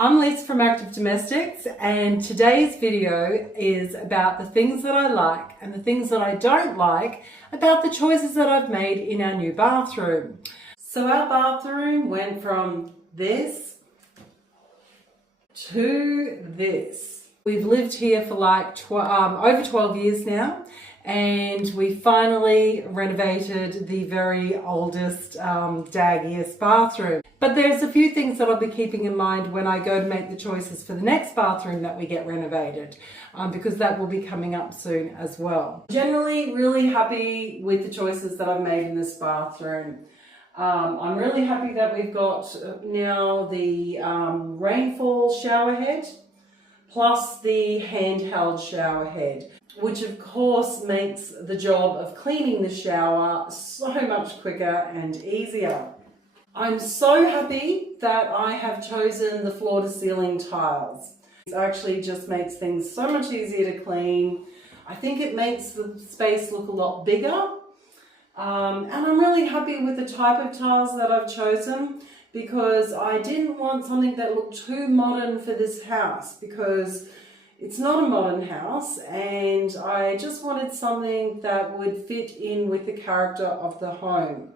I'm Lisa from Active Domestics, and today's video is about the things that I like and the things that I don't like about the choices that I've made in our new bathroom. So our bathroom went from this to this. We've lived here for like over 12 years now, and we finally renovated the very oldest, daggiest bathroom. But there's a few things that I'll be keeping in mind when I go to make the choices for the next bathroom that we get renovated, because that will be coming up soon as well. Generally really happy with the choices that I've made in this bathroom. I'm really happy that we've got now the rainfall shower head plus the handheld shower head, which of course makes the job of cleaning the shower so much quicker and easier. I'm so happy that I have chosen the floor to ceiling tiles. It actually just makes things so much easier to clean. I think it makes the space look a lot bigger. And I'm really happy with the type of tiles that I've chosen, because I didn't want something that looked too modern for this house, because it's not a modern house, and I just wanted something that would fit in with the character of the home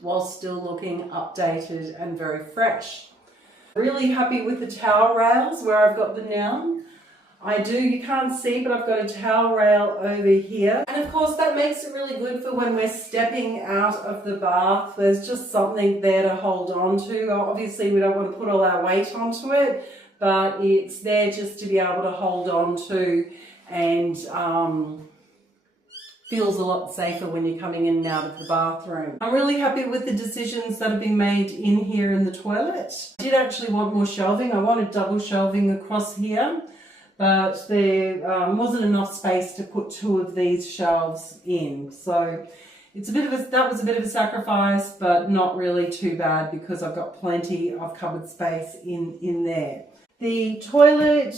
while still looking updated and very fresh. Really happy with the towel rails where I've got them now. You can't see, but I've got a towel rail over here. And of course that makes it really good for when we're stepping out of the bath. There's just something there to hold on to. Obviously we don't want to put all our weight onto it, but it's there just to be able to hold on to, and feels a lot safer when you're coming in and out of the bathroom. I'm really happy with the decisions that have been made in here in the toilet. I did actually want more shelving. I wanted double shelving across here, but there wasn't enough space to put two of these shelves in. So that was a bit of a sacrifice, but not really too bad, because I've got plenty of cupboard space in there. The toilet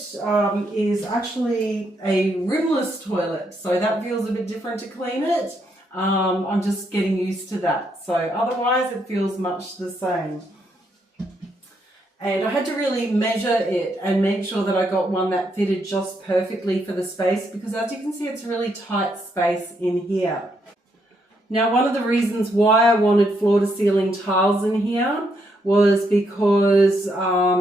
is actually a rimless toilet, so that feels a bit different to clean it. I'm just getting used to that. So otherwise it feels much the same. And I had to really measure it and make sure that I got one that fitted just perfectly for the space, because as you can see, it's a really tight space in here. Now, one of the reasons why I wanted floor to ceiling tiles in here was because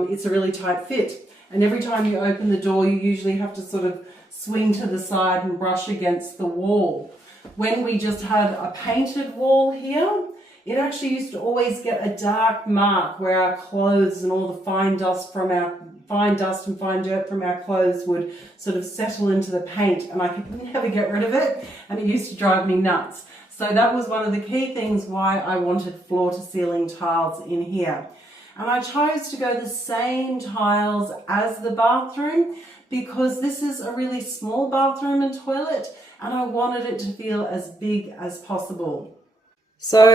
it's a really tight fit. And every time you open the door, you usually have to sort of swing to the side and brush against the wall. When we just had a painted wall here, it actually used to always get a dark mark where our clothes and all the fine dust and fine dirt from our clothes would sort of settle into the paint, and I could never get rid of it, and it used to drive me nuts. So that was one of the key things why I wanted floor to ceiling tiles in here. And I chose to go the same tiles as the bathroom, because this is a really small bathroom and toilet, and I wanted it to feel as big as possible. So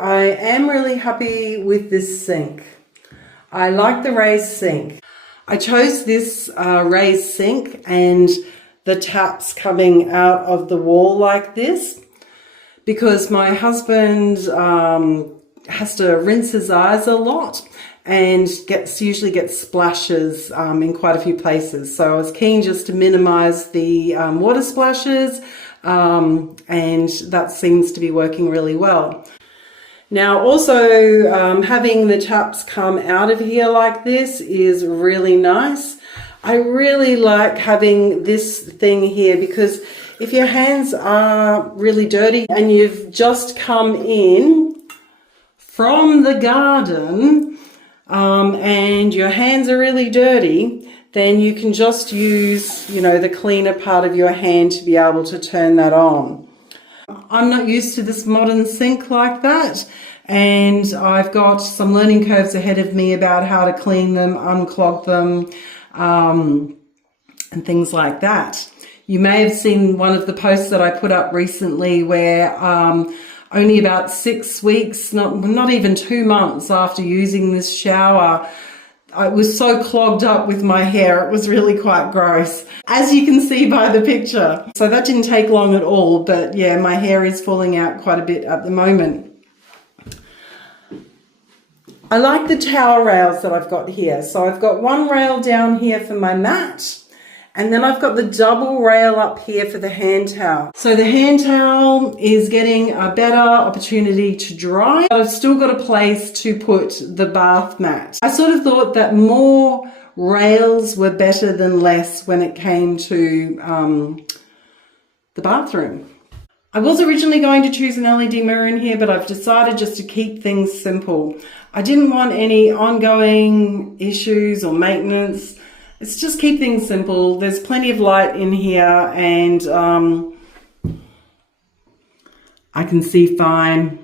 I am really happy with this sink. I like the raised sink. I chose this raised sink and the taps coming out of the wall like this, because my husband has to rinse his eyes a lot and usually gets splashes in quite a few places. So I was keen just to minimize the water splashes, and that seems to be working really well. Now also having the taps come out of here like this is really nice. I really like having this thing here, because if your hands are really dirty and you've just come in from the garden and your hands are really dirty, then you can just use, the cleaner part of your hand to be able to turn that on. I'm not used to this modern sink like that, and I've got some learning curves ahead of me about how to clean them, unclog them, and things like that. You may have seen one of the posts that I put up recently where only about 6 weeks, not even 2 months after using this shower, I was so clogged up with my hair, it was really quite gross, as you can see by the picture. So that didn't take long at all, but yeah, my hair is falling out quite a bit at the moment. I like the towel rails that I've got here. So I've got one rail down here for my mat, and then I've got the double rail up here for the hand towel. So the hand towel is getting a better opportunity to dry, but I've still got a place to put the bath mat. I sort of thought that more rails were better than less when it came to the bathroom. I was originally going to choose an LED mirror in here, but I've decided just to keep things simple. I didn't want any ongoing issues or maintenance. Let's just keep things simple. There's plenty of light in here, and I can see fine.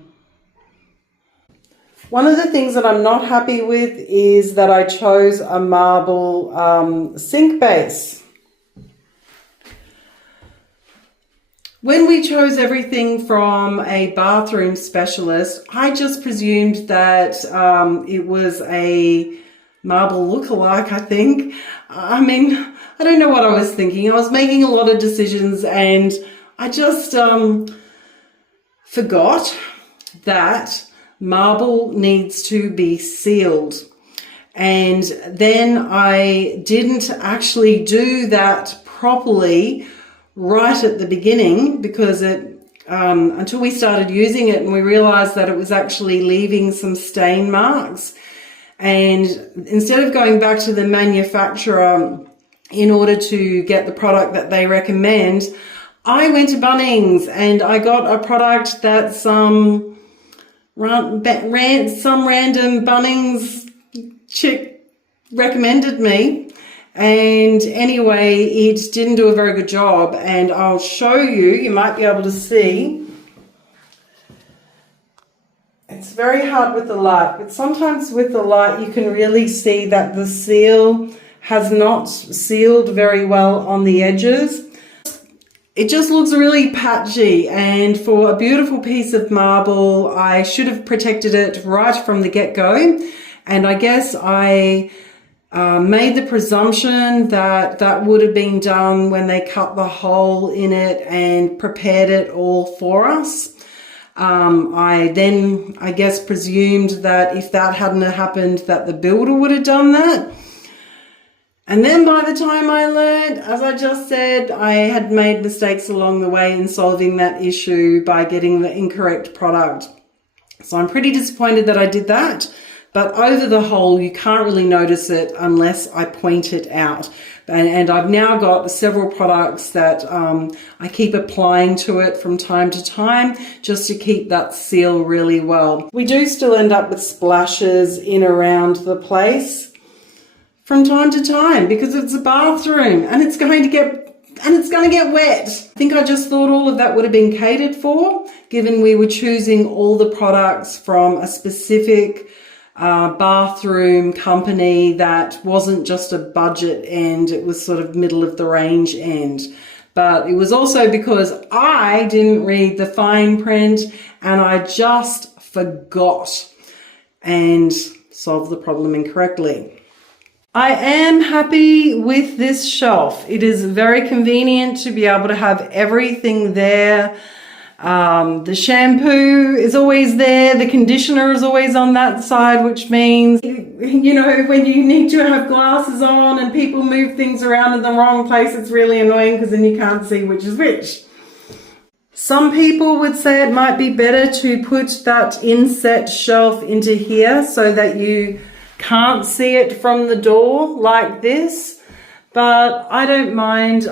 One of the things that I'm not happy with is that I chose a marble sink base. When we chose everything from a bathroom specialist, I just presumed that it was a marble lookalike, I think. I mean, I don't know what I was thinking. I was making a lot of decisions, and I just forgot that marble needs to be sealed. And then I didn't actually do that properly right at the beginning, because until we started using it and we realized that it was actually leaving some stain marks. And instead of going back to the manufacturer in order to get the product that they recommend, I went to Bunnings and I got a product that some random Bunnings chick recommended me. And anyway, it didn't do a very good job, and I'll show you, you might be able to see. It's very hard with the light, but sometimes with the light you can really see that the seal has not sealed very well on the edges. It just looks really patchy, and for a beautiful piece of marble, I should have protected it right from the get-go. And I guess I made the presumption that that would have been done when they cut the hole in it and prepared it all for us. I then, I guess, presumed that if that hadn't happened, that the builder would have done that. And then by the time I learned, as I just said, I had made mistakes along the way in solving that issue by getting the incorrect product. So I'm pretty disappointed that I did that. But over the whole, you can't really notice it unless I point it out. And I've now got several products that I keep applying to it from time to time just to keep that seal really well. We do still end up with splashes in around the place from time to time because it's a bathroom and it's going to get wet. I think I just thought all of that would have been catered for, given we were choosing all the products from a specific bathroom company that wasn't just a budget end, it was sort of middle of the range end. But it was also because I didn't read the fine print and I just forgot and solved the problem incorrectly. I am happy with this shelf. It is very convenient to be able to have everything there. The shampoo is always there. The conditioner is always on that side, which means, you know, when you need to have glasses on and people move things around in the wrong place, it's really annoying because then you can't see which is which. Some people would say it might be better to put that inset shelf into here so that you can't see it from the door like this, but I don't mind.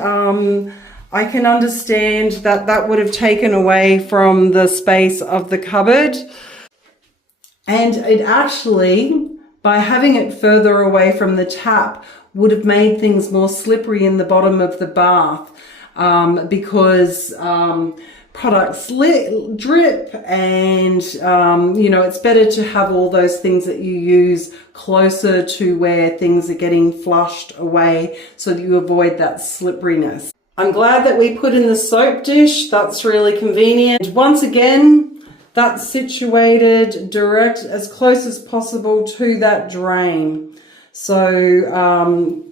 I can understand that that would have taken away from the space of the cupboard. And it actually, by having it further away from the tap, would have made things more slippery in the bottom of the bath because products drip and, you know, it's better to have all those things that you use closer to where things are getting flushed away so that you avoid that slipperiness. I'm glad that we put in the soap dish. That's really convenient. Once again, that's situated direct as close as possible to that drain. So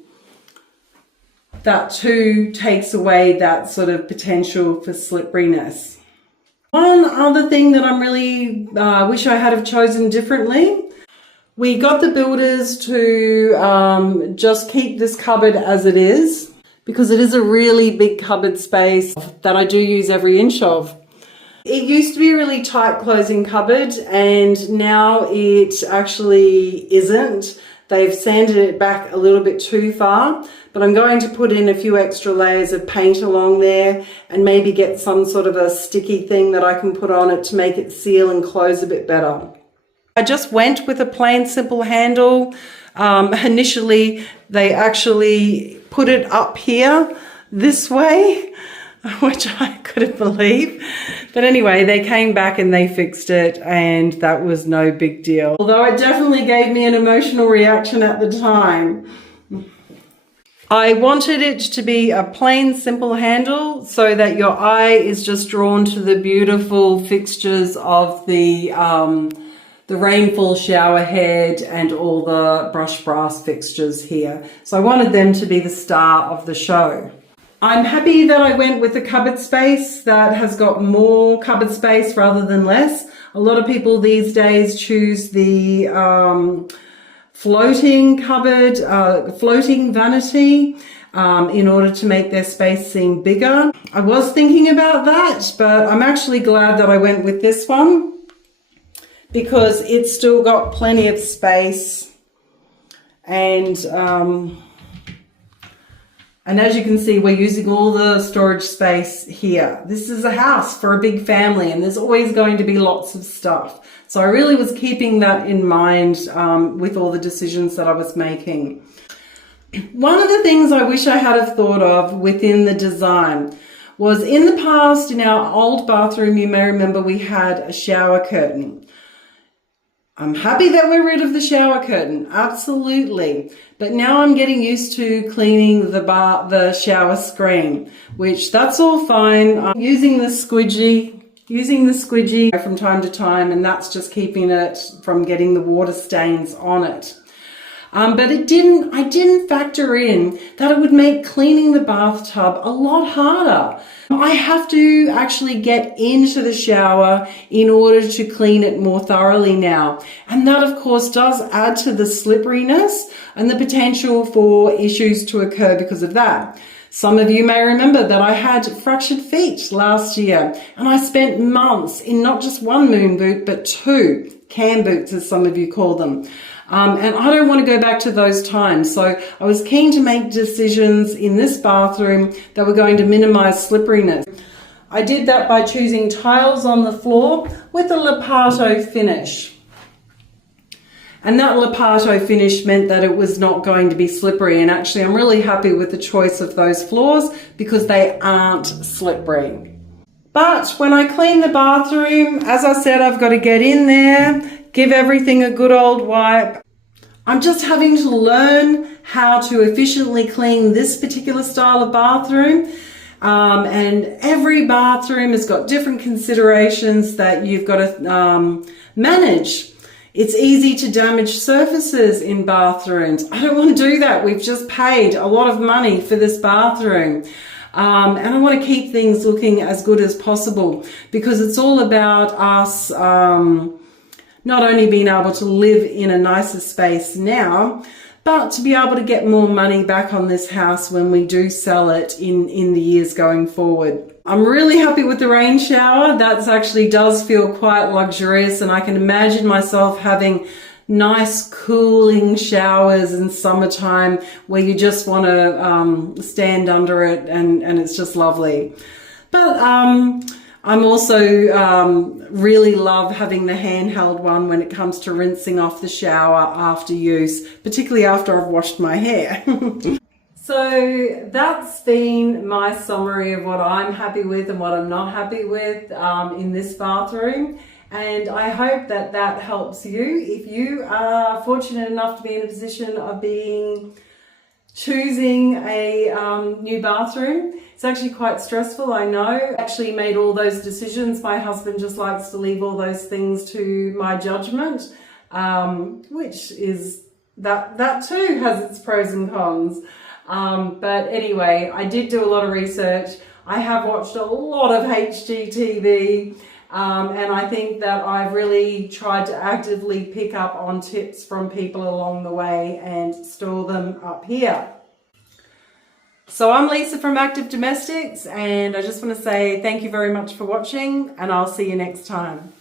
that too takes away that sort of potential for slipperiness. One other thing that I'm really wish I had have chosen differently We got the builders to just keep this cupboard as it is, because it is a really big cupboard space that I do use every inch of. It used to be a really tight closing cupboard, and now it actually isn't. They've sanded it back a little bit too far, but I'm going to put in a few extra layers of paint along there and maybe get some sort of a sticky thing that I can put on it to make it seal and close a bit better. I just went with a plain simple handle. Initially, they actually put it up here this way, which I couldn't believe. But anyway, they came back and they fixed it, and that was no big deal. Although it definitely gave me an emotional reaction at the time. I wanted it to be a plain simple handle so that your eye is just drawn to the beautiful fixtures of the rainfall shower head and all the brushed brass fixtures here. So I wanted them to be the star of the show. I'm happy that I went with the cupboard space that has got more cupboard space rather than less. A lot of people these days choose the floating cupboard, floating vanity in order to make their space seem bigger. I was thinking about that, but I'm actually glad that I went with this one, because it's still got plenty of space, and as you can see, we're using all the storage space here. This is a house for a big family, and there's always going to be lots of stuff. So I really was keeping that in mind with all the decisions that I was making. One of the things I wish I had have thought of within the design was, in the past, in our old bathroom, you may remember we had a shower curtain. I'm happy that we're rid of the shower curtain, absolutely. But now I'm getting used to cleaning the shower screen, which that's all fine. I'm using the squidgy from time to time, and that's just keeping it from getting the water stains on it. But I didn't factor in that it would make cleaning the bathtub a lot harder. I have to actually get into the shower in order to clean it more thoroughly now. And that, of course, does add to the slipperiness and the potential for issues to occur because of that. Some of you may remember that I had fractured feet last year, and I spent months in not just one moon boot, but two cam boots, as some of you call them. And I don't want to go back to those times. So I was keen to make decisions in this bathroom that were going to minimize slipperiness. I did that by choosing tiles on the floor with a Leparto finish. And that Leparto finish meant that it was not going to be slippery. And actually, I'm really happy with the choice of those floors because they aren't slippery. But when I clean the bathroom, as I said, I've got to get in there, give everything a good old wipe. I'm just having to learn how to efficiently clean this particular style of bathroom. And every bathroom has got different considerations that you've got to manage. It's easy to damage surfaces in bathrooms. I don't want to do that. We've just paid a lot of money for this bathroom. And I want to keep things looking as good as possible, because it's all about us not only being able to live in a nicer space now, but to be able to get more money back on this house when we do sell it in the years going forward. I'm really happy with the rain shower. That actually does feel quite luxurious, and I can imagine myself having nice cooling showers in summertime where you just want to stand under it, and it's just lovely. But I'm also really love having the handheld one when it comes to rinsing off the shower after use, particularly after I've washed my hair. So that's been my summary of what I'm happy with and what I'm not happy with in this bathroom. And I hope that that helps you. If you are fortunate enough to be in a position of choosing a new bathroom, it's actually quite stressful, I know. I actually made all those decisions. My husband just likes to leave all those things to my judgment, which is, that too has its pros and cons. But anyway, I did do a lot of research. I have watched a lot of HGTV. And I think that I've really tried to actively pick up on tips from people along the way and store them up here. So I'm Lisa from Active Domestics, and I just want to say thank you very much for watching, and I'll see you next time.